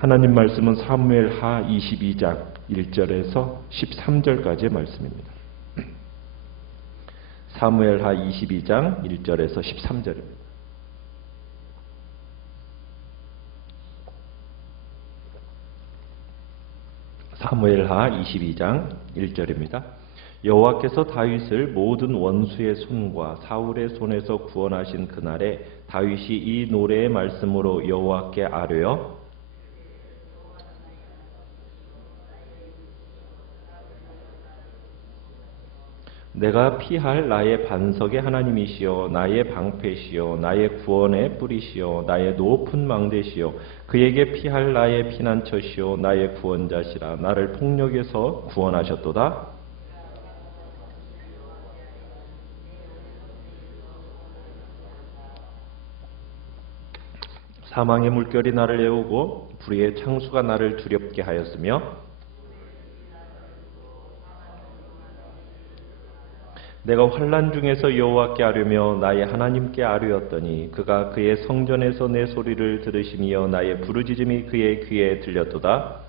하나님 말씀은 사무엘하 22장 1절에서 13절까지의 말씀입니다. 사무엘하 22장 1절에서 13절입니다. 사무엘하 22장 1절입니다. 여호와께서 다윗을 모든 원수의 손과 사울의 손에서 구원하신 그날에 다윗이 이 노래의 말씀으로 여호와께 아뢰어 내가 피할 나의 반석의 하나님이시여 나의 방패시여 나의 구원의 뿌리시여 나의 높은 망대시여 그에게 피할 나의 피난처시여 나의 구원자시라 나를 폭력에서 구원하셨도다. 사망의 물결이 나를 애우고 불의의 창수가 나를 두렵게 하였으며 내가 환난 중에서 여호와께 아뢰며 나의 하나님께 아뢰었더니 그가 그의 성전에서 내 소리를 들으시며 나의 부르짖음이 그의 귀에 들렸도다.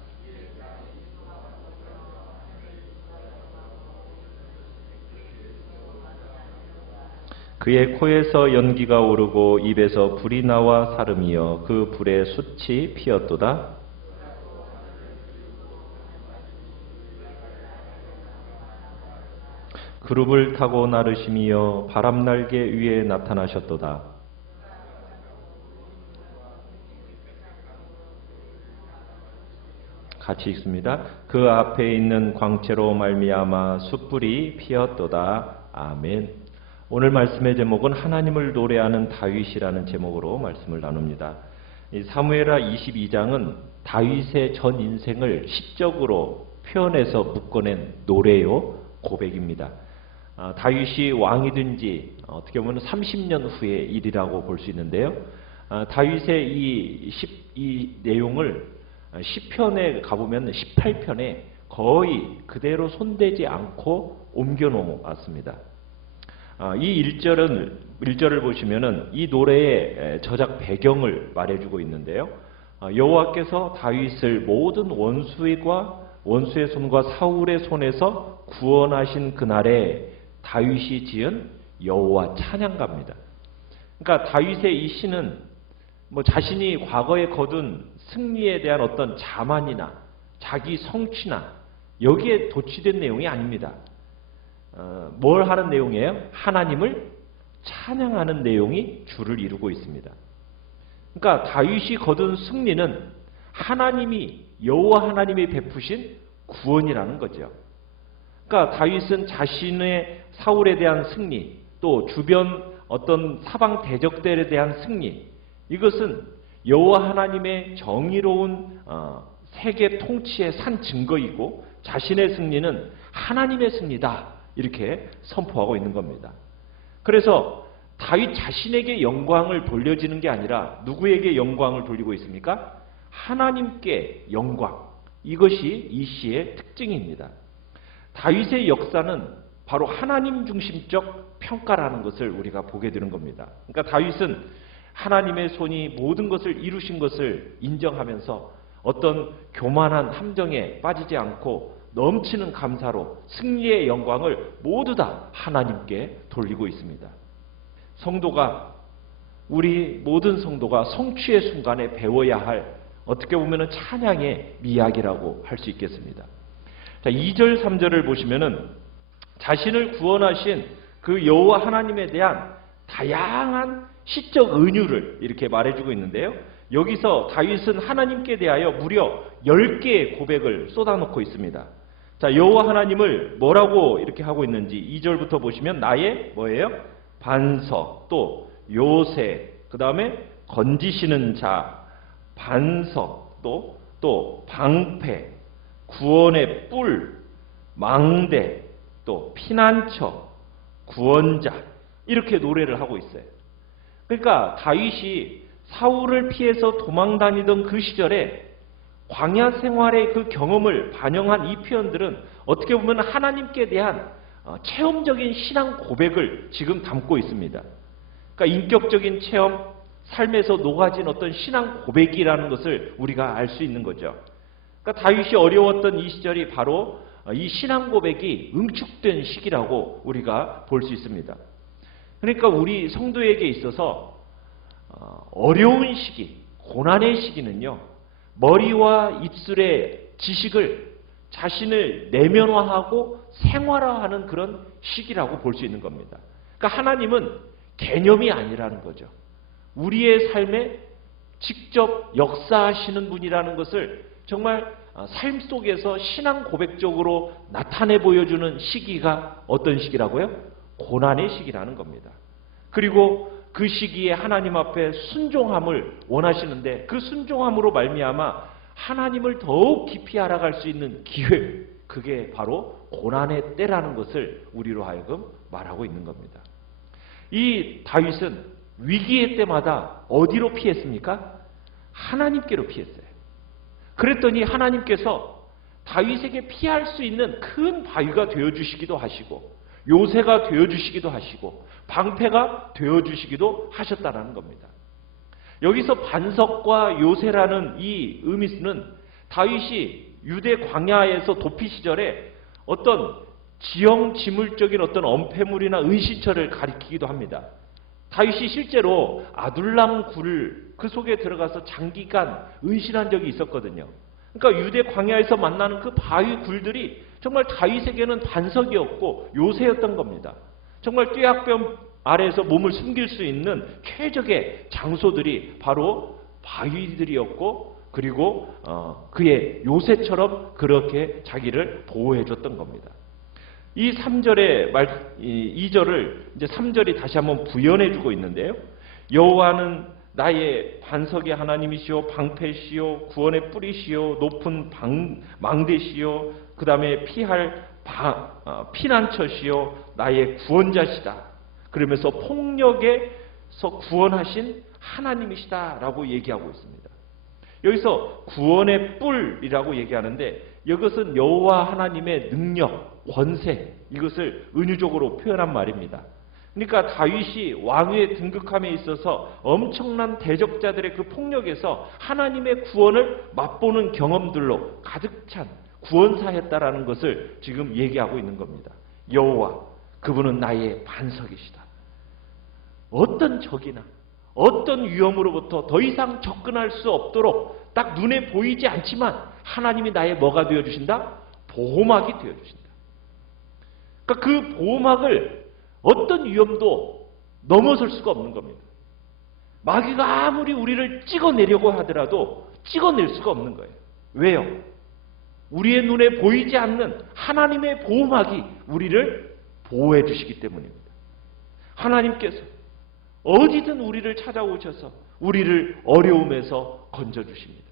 그의 코에서 연기가 오르고 입에서 불이 나와 사름이여 그 불에 숯이 피었도다. 그룹을 타고 나르시며 바람날개 위에 나타나셨도다. 같이 읽습니다. 그 앞에 있는 광채로 말미암아 숯불이 피었도다. 아멘. 오늘 말씀의 제목은 하나님을 노래하는 다윗이라는 제목으로 말씀을 나눕니다. 이 사무엘하 22장은 다윗의 전 인생을 시적으로 표현해서 묶어낸 노래요, 고백입니다. 다윗이 왕이 된 지 어떻게 보면 30년 후의 일이라고 볼 수 있는데요. 다윗의 이 내용을 시편에 가보면 18편에 거의 그대로 손대지 않고 옮겨 놓았습니다. 이 1절을 보시면은 이 노래의 저작 배경을 말해주고 있는데요. 여호와께서 다윗을 모든 원수의 손과 사울의 손에서 구원하신 그날에 다윗이 지은 여호와 찬양가입니다. 그러니까 다윗의 이 시는 자신이 과거에 거둔 승리에 대한 어떤 자만이나 자기 성취나 여기에 도취된 내용이 아닙니다. 뭘 하는 내용이에요? 하나님을 찬양하는 내용이 주를 이루고 있습니다. 그러니까 다윗이 거둔 승리는 여호와 하나님이 베푸신 구원이라는 거죠. 그러니까 다윗은 자신의 사울에 대한 승리, 또 주변 어떤 사방 대적들에 대한 승리, 이것은 여호와 하나님의 정의로운 세계 통치의 산 증거이고 자신의 승리는 하나님의 승리다, 이렇게 선포하고 있는 겁니다. 그래서 다윗 자신에게 영광을 돌려지는 게 아니라 누구에게 영광을 돌리고 있습니까? 하나님께 영광. 이것이 이 시의 특징입니다. 다윗의 역사는 바로 하나님 중심적 평가라는 것을 우리가 보게 되는 겁니다. 그러니까 다윗은 하나님의 손이 모든 것을 이루신 것을 인정하면서 어떤 교만한 함정에 빠지지 않고 넘치는 감사로 승리의 영광을 모두 다 하나님께 돌리고 있습니다. 우리 모든 성도가 성취의 순간에 배워야 할 어떻게 보면 찬양의 미학이라고 할 수 있겠습니다. 자, 2절, 3절을 보시면은 자신을 구원하신 그 여호와 하나님에 대한 다양한 시적 은유를 이렇게 말해주고 있는데요. 여기서 다윗은 하나님께 대하여 무려 10개의 고백을 쏟아놓고 있습니다. 자, 여호와 하나님을 뭐라고 이렇게 하고 있는지 2절부터 보시면 나의 뭐예요? 반석, 또 요새, 그 다음에 건지시는 자, 반석, 또 방패, 구원의 뿔, 망대, 또 피난처, 구원자, 이렇게 노래를 하고 있어요. 그러니까 다윗이 사울을 피해서 도망다니던 그 시절에 광야 생활의 그 경험을 반영한 이 표현들은 어떻게 보면 하나님께 대한 체험적인 신앙 고백을 지금 담고 있습니다. 그러니까 인격적인 체험, 삶에서 녹아진 어떤 신앙 고백이라는 것을 우리가 알 수 있는 거죠. 그러니까 다윗이 어려웠던 이 시절이 바로 이 신앙 고백이 응축된 시기라고 우리가 볼 수 있습니다. 그러니까 우리 성도에게 있어서 어려운 시기, 고난의 시기는요, 머리와 입술의 지식을 자신을 내면화하고 생활화하는 그런 시기라고 볼 수 있는 겁니다. 그러니까 하나님은 개념이 아니라는 거죠. 우리의 삶에 직접 역사하시는 분이라는 것을 정말 삶 속에서 신앙 고백적으로 나타내 보여주는 시기가 어떤 시기라고요? 고난의 시기라는 겁니다. 그리고 그 시기에 하나님 앞에 순종함을 원하시는데 그 순종함으로 말미암아 하나님을 더욱 깊이 알아갈 수 있는 기회, 그게 바로 고난의 때라는 것을 우리로 하여금 말하고 있는 겁니다. 이 다윗은 위기의 때마다 어디로 피했습니까? 하나님께로 피했어요. 그랬더니 하나님께서 다윗에게 피할 수 있는 큰 바위가 되어주시기도 하시고 요새가 되어주시기도 하시고 방패가 되어주시기도 하셨다는 겁니다. 여기서 반석과 요새라는 이 의미는 다윗이 유대 광야에서 도피 시절에 어떤 지형지물적인 어떤 엄폐물이나 은신처를 가리키기도 합니다. 다윗이 실제로 아둘람 굴 그 속에 들어가서 장기간 은신한 적이 있었거든요. 그러니까 유대 광야에서 만나는 그 바위 굴들이 정말 다윗에게는 반석이었고 요새였던 겁니다. 정말 뙤약볕 아래에서 몸을 숨길 수 있는 최적의 장소들이 바로 바위들이었고 그리고 그의 요새처럼 그렇게 자기를 보호해 줬던 겁니다. 이 3절의 2절을 이제 3절이 다시 한번 부연해 주고 있는데요. 여호와는 나의 반석의 하나님이시오, 방패시오, 구원의 뿌리시오, 높은 망대시오, 그 다음에 피할 피난처시오, 나의 구원자시다. 그러면서 폭력에서 구원하신 하나님이시다라고 얘기하고 있습니다. 여기서 구원의 뿔이라고 얘기하는데 이것은 여호와 하나님의 능력, 권세, 이것을 은유적으로 표현한 말입니다. 그러니까 다윗이 왕위에 등극함에 있어서 엄청난 대적자들의 그 폭력에서 하나님의 구원을 맛보는 경험들로 가득 찬 구원사였다라는 것을 지금 얘기하고 있는 겁니다. 여호와, 그분은 나의 반석이시다. 어떤 적이나 어떤 위험으로부터 더 이상 접근할 수 없도록 딱 눈에 보이지 않지만 하나님이 나의 뭐가 되어주신다? 보호막이 되어주신다. 그러니까 그 보호막을 어떤 위험도 넘어설 수가 없는 겁니다. 마귀가 아무리 우리를 찍어내려고 하더라도 찍어낼 수가 없는 거예요. 왜요? 우리의 눈에 보이지 않는 하나님의 보호막이 우리를 보호해 주시기 때문입니다. 하나님께서 어디든 우리를 찾아오셔서 우리를 어려움에서 건져주십니다.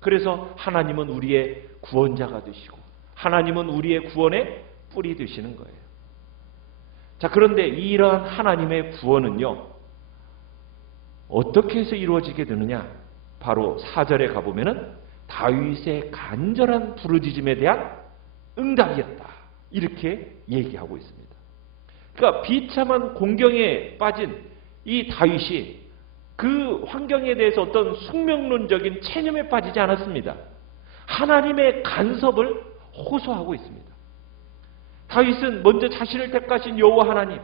그래서 하나님은 우리의 구원자가 되시고 하나님은 우리의 구원의 뿔이 되시는 거예요. 자, 그런데 이러한 하나님의 구원은요, 어떻게 해서 이루어지게 되느냐? 바로 4절에 가보면은 다윗의 간절한 부르짖음에 대한 응답이었다. 이렇게 얘기하고 있습니다. 그러니까 비참한 공경에 빠진 이 다윗이 그 환경에 대해서 어떤 숙명론적인 체념에 빠지지 않았습니다. 하나님의 간섭을 호소하고 있습니다. 다윗은 먼저 자신을 택하신 여호와 하나님,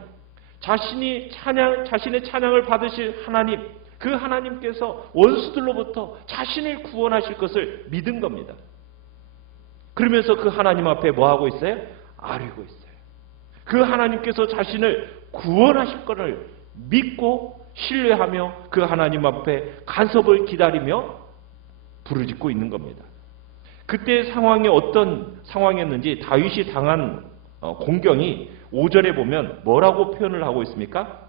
자신의 찬양을 받으실 하나님, 그 하나님께서 원수들로부터 자신을 구원하실 것을 믿은 겁니다. 그러면서 그 하나님 앞에 뭐 하고 있어요? 아뢰고 있어요. 그 하나님께서 자신을 구원하실 것을 믿고 신뢰하며 그 하나님 앞에 간섭을 기다리며 부르짖고 있는 겁니다. 그때 상황이 어떤 상황이었는지 다윗이 당한 공경이 5절에 보면 뭐라고 표현을 하고 있습니까?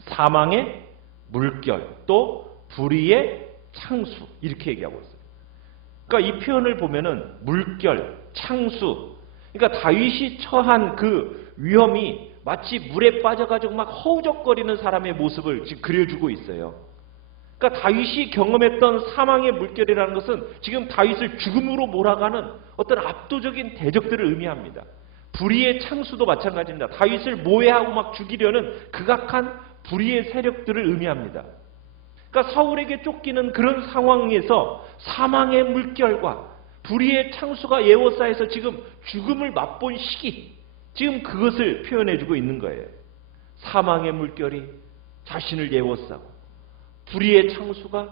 사망의 물결, 또 불의의 창수, 이렇게 얘기하고 있어요. 그러니까 이 표현을 보면은 물결, 창수, 그러니까 다윗이 처한 그 위험이 마치 물에 빠져가지고 막 허우적거리는 사람의 모습을 지금 그려주고 있어요. 그러니까 다윗이 경험했던 사망의 물결이라는 것은 지금 다윗을 죽음으로 몰아가는 어떤 압도적인 대적들을 의미합니다. 불의의 창수도 마찬가지입니다. 다윗을 모해하고 막 죽이려는 극악한 불의의 세력들을 의미합니다. 그러니까 사울에게 쫓기는 그런 상황에서 사망의 물결과 불의의 창수가 에워싸여서 지금 죽음을 맛본 시기, 지금 그것을 표현해주고 있는 거예요. 사망의 물결이 자신을 에워싸고 불의의 창수가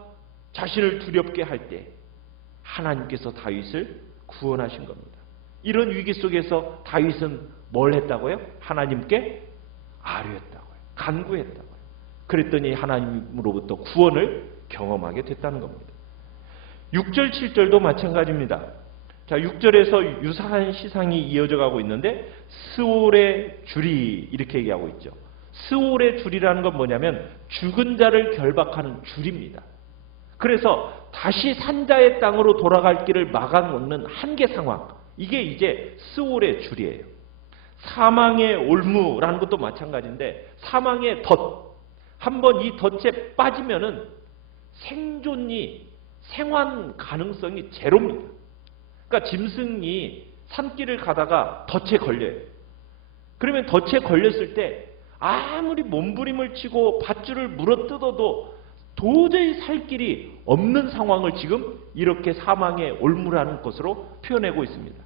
자신을 두렵게 할 때 하나님께서 다윗을 구원하신 겁니다. 이런 위기 속에서 다윗은 뭘 했다고요? 하나님께 아뢰었다고요. 간구했다고요. 그랬더니 하나님으로부터 구원을 경험하게 됐다는 겁니다. 6절, 7절도 마찬가지입니다. 자, 6절에서 유사한 시상이 이어져 가고 있는데 스올의 줄이 이렇게 얘기하고 있죠. 스올의 줄이라는 건 뭐냐면 죽은 자를 결박하는 줄입니다. 그래서 다시 산자의 땅으로 돌아갈 길을 막아놓는 한계 상황, 이게 이제 스올의 줄이에요. 사망의 올무라는 것도 마찬가지인데 사망의 덫, 한번 이 덫에 빠지면은 생還가능성이 제로입니다. 그러니까 짐승이 산길을 가다가 덫에 걸려요. 그러면 덫에 걸렸을 때 아무리 몸부림을 치고 밧줄을 물어뜯어도 도저히 살 길이 없는 상황을 지금 이렇게 사망의 올무라는 것으로 표현하고 있습니다.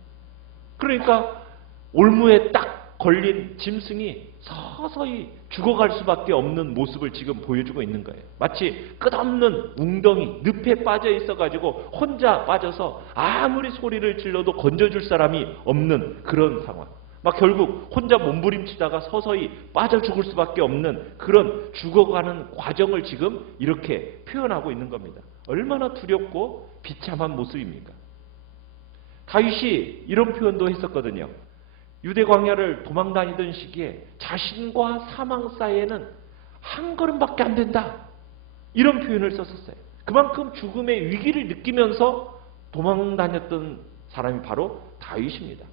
그러니까 올무에 딱 걸린 짐승이 서서히 죽어갈 수밖에 없는 모습을 지금 보여주고 있는 거예요. 마치 끝없는 웅덩이, 늪에 빠져 있어가지고 혼자 빠져서 아무리 소리를 질러도 건져줄 사람이 없는 그런 상황. 막 결국 혼자 몸부림치다가 서서히 빠져 죽을 수밖에 없는 그런 죽어가는 과정을 지금 이렇게 표현하고 있는 겁니다. 얼마나 두렵고 비참한 모습입니까? 다윗이 이런 표현도 했었거든요. 유대 광야를 도망다니던 시기에 자신과 사망 사이에는 한 걸음밖에 안 된다, 이런 표현을 썼었어요. 그만큼 죽음의 위기를 느끼면서 도망다녔던 사람이 바로 다윗입니다.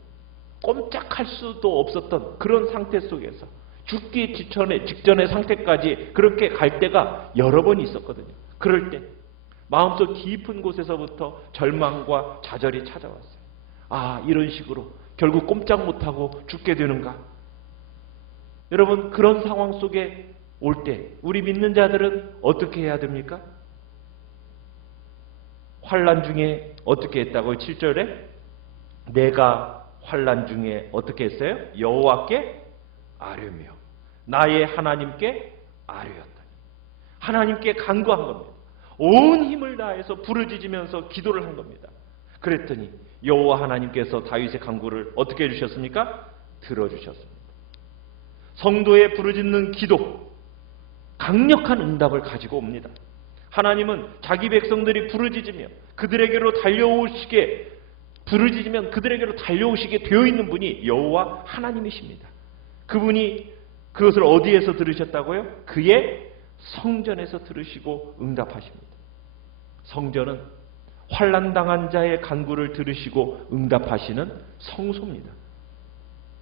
꼼짝할 수도 없었던 그런 상태 속에서 죽기 직전의 상태까지 그렇게 갈 때가 여러 번 있었거든요. 그럴 때 마음속 깊은 곳에서부터 절망과 좌절이 찾아왔어요. 아, 이런 식으로 결국 꼼짝 못하고 죽게 되는가? 여러분, 그런 상황 속에 올 때 우리 믿는 자들은 어떻게 해야 됩니까? 환난 중에 어떻게 했다고요? 7절에 내가 환난 중에 어떻게 했어요? 여호와께 아뢰며 나의 하나님께 아뢰었다. 하나님께 간구한 겁니다. 온 힘을 다해서 부르짖으면서 기도를 한 겁니다. 그랬더니 여호와 하나님께서 다윗의 간구를 어떻게 해주셨습니까? 들어주셨습니다. 성도의 부르짖는 기도, 강력한 응답을 가지고 옵니다. 하나님은 자기 백성들이 부르짖으며 그들에게로 달려오시게, 부르짖으면 그들에게로 달려오시게 되어 있는 분이 여호와 하나님이십니다. 그분이 그것을 어디에서 들으셨다고요? 그의 성전에서 들으시고 응답하십니다. 성전은 환난당한 자의 간구를 들으시고 응답하시는 성소입니다.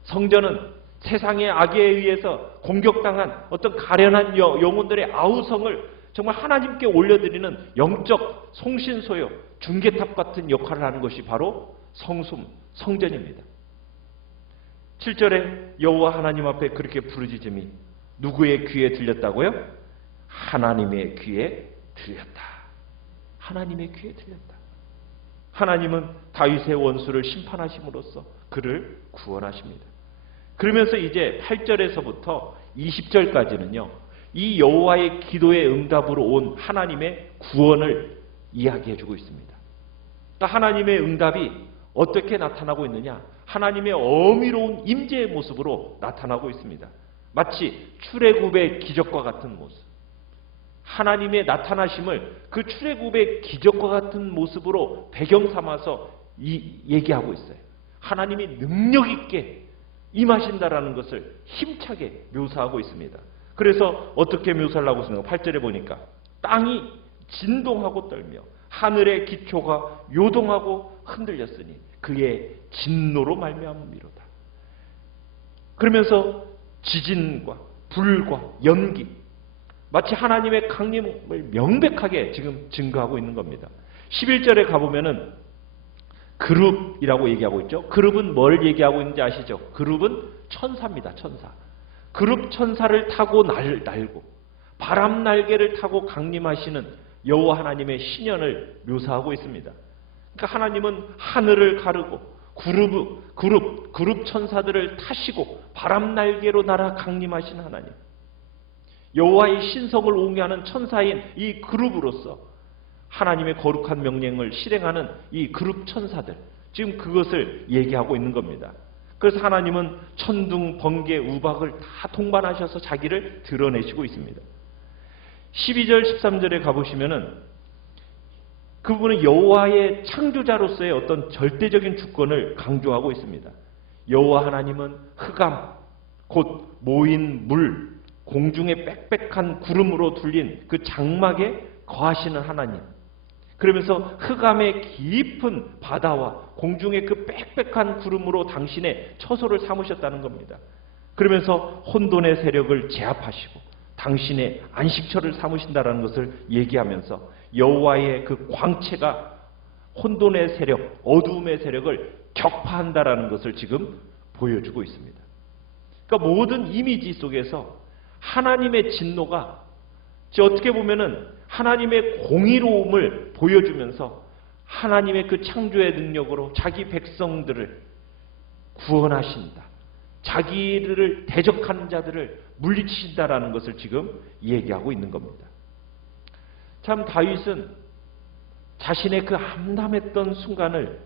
성전은 세상의 악에 의해서 공격당한 어떤 가련한 영혼들의 아우성을 정말 하나님께 올려드리는 영적 송신소요, 중개탑 같은 역할을 하는 것이 바로 성전입니다. 7절에 여호와 하나님 앞에 그렇게 부르짖음이 누구의 귀에 들렸다고요? 하나님의 귀에 들렸다. 하나님의 귀에 들렸다. 하나님은 다윗의 원수를 심판하심으로써 그를 구원하십니다. 그러면서 이제 8절에서부터 20절까지는요, 이 여호와의 기도의 응답으로 온 하나님의 구원을 이야기해주고 있습니다. 그러니까 하나님의 응답이 어떻게 나타나고 있느냐? 하나님의 어미로운 임재의 모습으로 나타나고 있습니다. 마치 출애굽의 기적과 같은 모습. 하나님의 나타나심을 그 출애굽의 기적과 같은 모습으로 배경 삼아서 얘기하고 있어요. 하나님이 능력 있게 임하신다라는 것을 힘차게 묘사하고 있습니다. 그래서 어떻게 묘사를 하고 있습니까? 8절에 보니까 땅이 진동하고 떨며 하늘의 기초가 요동하고 흔들렸으니 그의 진노로 말미암음이로다. 그러면서 지진과 불과 연기, 마치 하나님의 강림을 명백하게 지금 증거하고 있는 겁니다. 11절에 가보면은 그룹이라고 얘기하고 있죠. 그룹은 뭘 얘기하고 있는지 아시죠? 그룹은 천사입니다. 천사. 그룹 천사를 타고 날고 바람 날개를 타고 강림하시는 여호와 하나님의 신연을 묘사하고 있습니다. 그러니까 하나님은 하늘을 가르고 그룹 천사들을 타시고 바람 날개로 날아 강림하신 하나님. 여호와의 신성을 옹이하는 천사인 이 그룹으로서 하나님의 거룩한 명령을 실행하는 이 그룹 천사들, 지금 그것을 얘기하고 있는 겁니다. 그래서 하나님은 천둥, 번개, 우박을 다 동반하셔서 자기를 드러내시고 있습니다. 12절, 13절에 가보시면은 그분은 여호와의 창조자로서의 어떤 절대적인 주권을 강조하고 있습니다. 여호와 하나님은 흑암, 곧 모인 물, 공중에 빽빽한 구름으로 둘린 그 장막에 거하시는 하나님. 그러면서 흑암의 깊은 바다와 공중의 그 빽빽한 구름으로 당신의 처소를 삼으셨다는 겁니다. 그러면서 혼돈의 세력을 제압하시고 당신의 안식처를 삼으신다는 것을 얘기하면서 여호와의 그 광채가 혼돈의 세력, 어두움의 세력을 격파한다라는 것을 지금 보여주고 있습니다. 그러니까 모든 이미지 속에서 하나님의 진노가 어떻게 보면은 하나님의 공의로움을 보여주면서 하나님의 그 창조의 능력으로 자기 백성들을 구원하신다. 자기를 대적하는 자들을 물리치신다라는 것을 지금 얘기하고 있는 겁니다. 참 다윗은 자신의 그 암담했던 순간을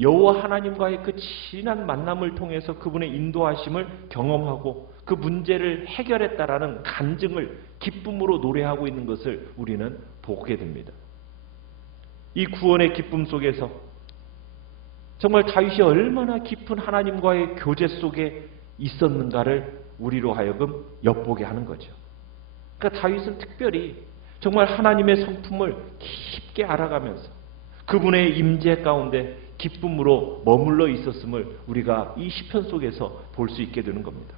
여호와 하나님과의 그 진한 만남을 통해서 그분의 인도하심을 경험하고 그 문제를 해결했다라는 간증을 기쁨으로 노래하고 있는 것을 우리는 보게 됩니다. 이 구원의 기쁨 속에서 정말 다윗이 얼마나 깊은 하나님과의 교제 속에 있었는가를 우리로 하여금 엿보게 하는 거죠. 그러니까 다윗은 특별히 정말 하나님의 성품을 깊게 알아가면서 그분의 임재 가운데 기쁨으로 머물러 있었음을 우리가 이 시편 속에서 볼 수 있게 되는 겁니다.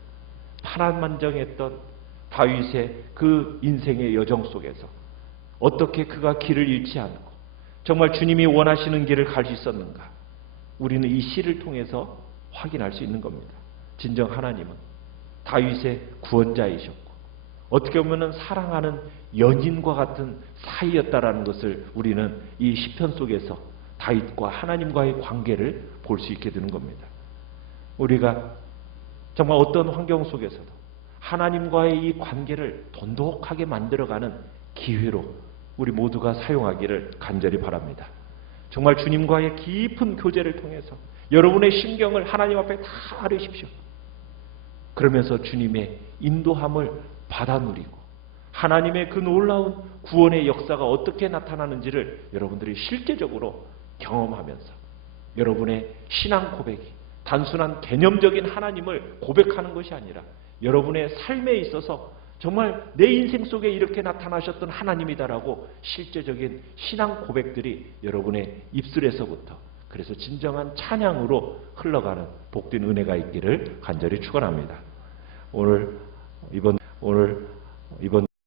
파란만장했던 다윗의 그 인생의 여정 속에서 어떻게 그가 길을 잃지 않고 정말 주님이 원하시는 길을 갈 수 있었는가, 우리는 이 시를 통해서 확인할 수 있는 겁니다. 진정 하나님은 다윗의 구원자이셨고 어떻게 보면 사랑하는 연인과 같은 사이였다라는 것을 우리는 이 시편 속에서 다윗과 하나님과의 관계를 볼 수 있게 되는 겁니다. 우리가 정말 어떤 환경 속에서도 하나님과의 이 관계를 돈독하게 만들어가는 기회로 우리 모두가 사용하기를 간절히 바랍니다. 정말 주님과의 깊은 교제를 통해서 여러분의 심경을 하나님 앞에 다 아뢰십시오. 그러면서 주님의 인도함을 받아 누리고 하나님의 그 놀라운 구원의 역사가 어떻게 나타나는지를 여러분들이 실제적으로 경험하면서 여러분의 신앙 고백이 단순한 개념적인 하나님을 고백하는 것이 아니라 여러분의 삶에 있어서 정말 내 인생 속에 이렇게 나타나셨던 하나님이다라고 실제적인 신앙 고백들이 여러분의 입술에서부터 그래서 진정한 찬양으로 흘러가는 복된 은혜가 있기를 간절히 축원합니다. 오늘 이번